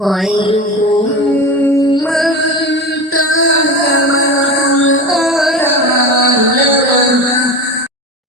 خيركم من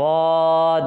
ضاد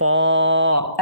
طا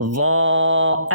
ظا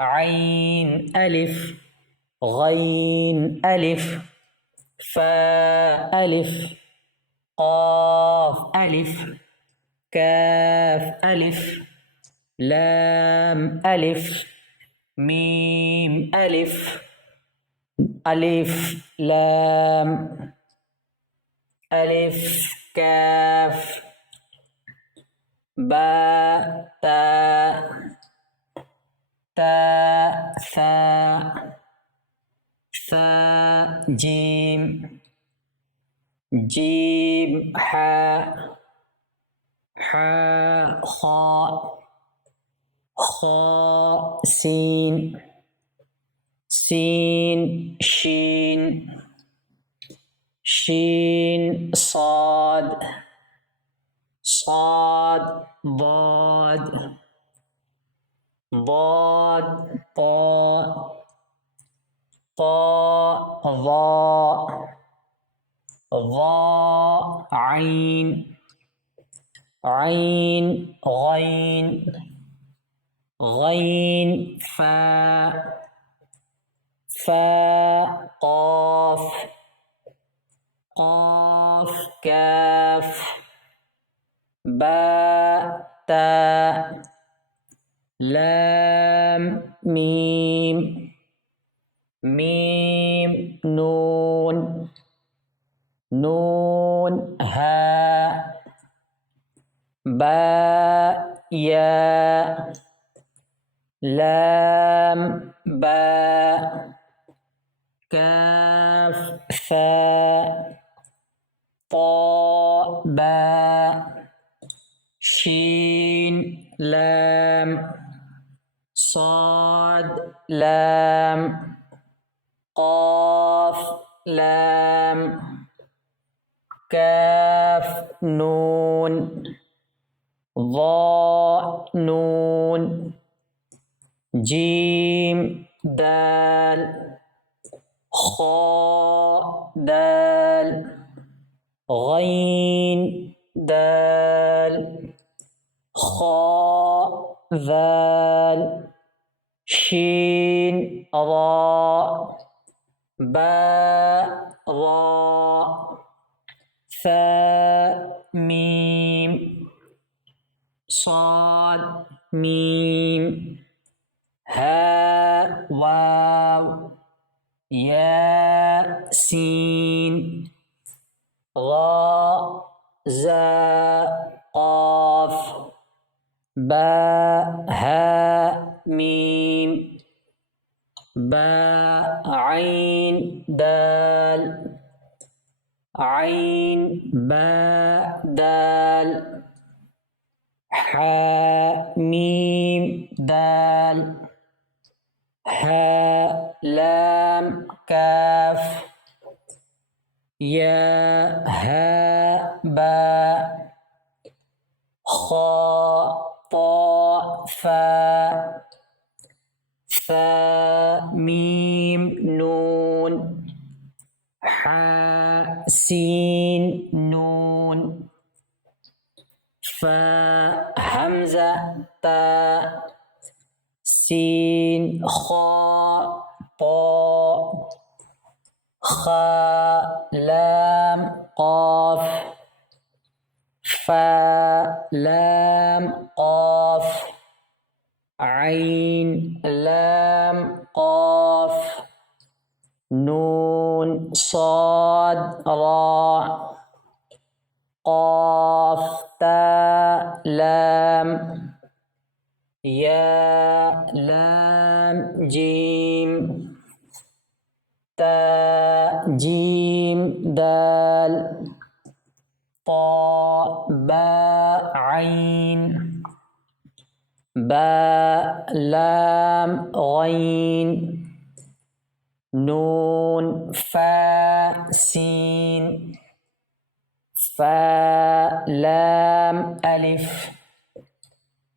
عين ألف، غين ألف، فاء ألف، قاف ألف، كاف ألف، لام ألف، ميم ألف، ألف لام، ألف كاف، باء تاء، تاء ثاء، ثاء جيم، جيم حاء، حاء خاء، خاء سين، سين شين، شين صاد، صاد ضاد، ضاد طاء، طاء ظاء، ظاء عين، عين غين، غين فاء، فاء قاف، قاف كاف، باء تاء، لام ميم، ميم نون، نون هاء، باء ياء، لام باء، كاف ثاء، طاء باء، شين لام، صاد لام، قاف لام، كاف نون، ظاء نون، جيم دال، خاء دال، غين دال، خاء ذال، شين راء، باء راء، ثاء ميم، صاد ميم، هاء واو، ياء سين، غاء زاء قاف، باء هاء ميم، باء عين دال، عين باء دال، حاء ميم دال، حاء لام كاف، ياء هاء باء، خاء طاء فاء، ثاء ميم نون، حاء سين نون، فاء همزة تاء، سين خاء طاء، خاء لام قاف، فاء لام قاف، عين لام قاف، نون نون صاد را قاف تا لام يا لام جيم تا جيم دال طاء باء عين باء لام غين نون فاء سين فاء لام ألف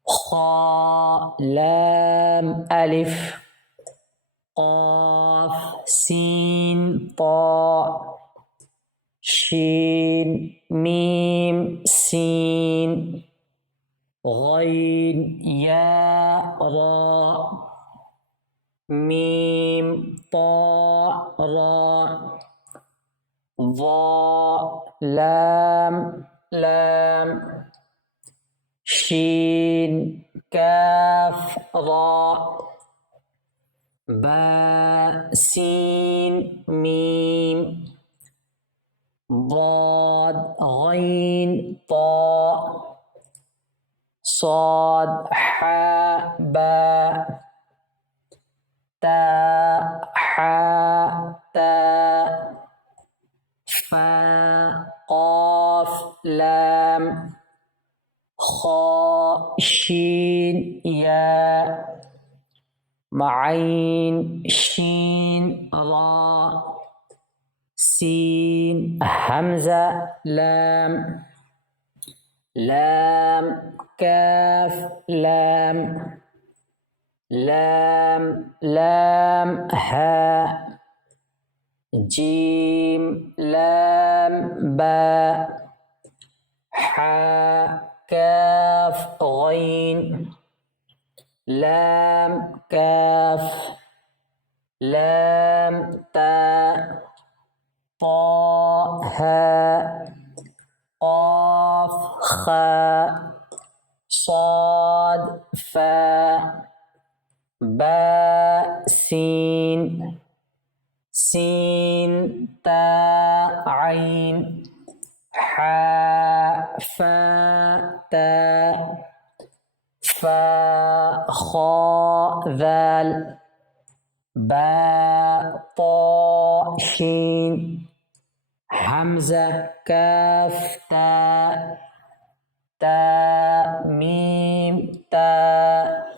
خاء لام ألف قاف سين طاء شين ميم سين غين ياء راء ميم طاء راء ضاء لام لام شين كاف راء باء سين ميم ضاد غين طاء صاد حاء باء تاء حاء تاء فاء قاف لام خاء شين ياء معين شين راء سين همزة لام لام كاف لام لام لام هاء جيم لام باء حاء كاف غين لام كاف لام تاء طاء هاء قاف خاء صاد فاء باء سين سين تاء عين حاء فاء تاء فاء خاء ذال باء طاء شين همزة كاف تاء تاء ميم تاء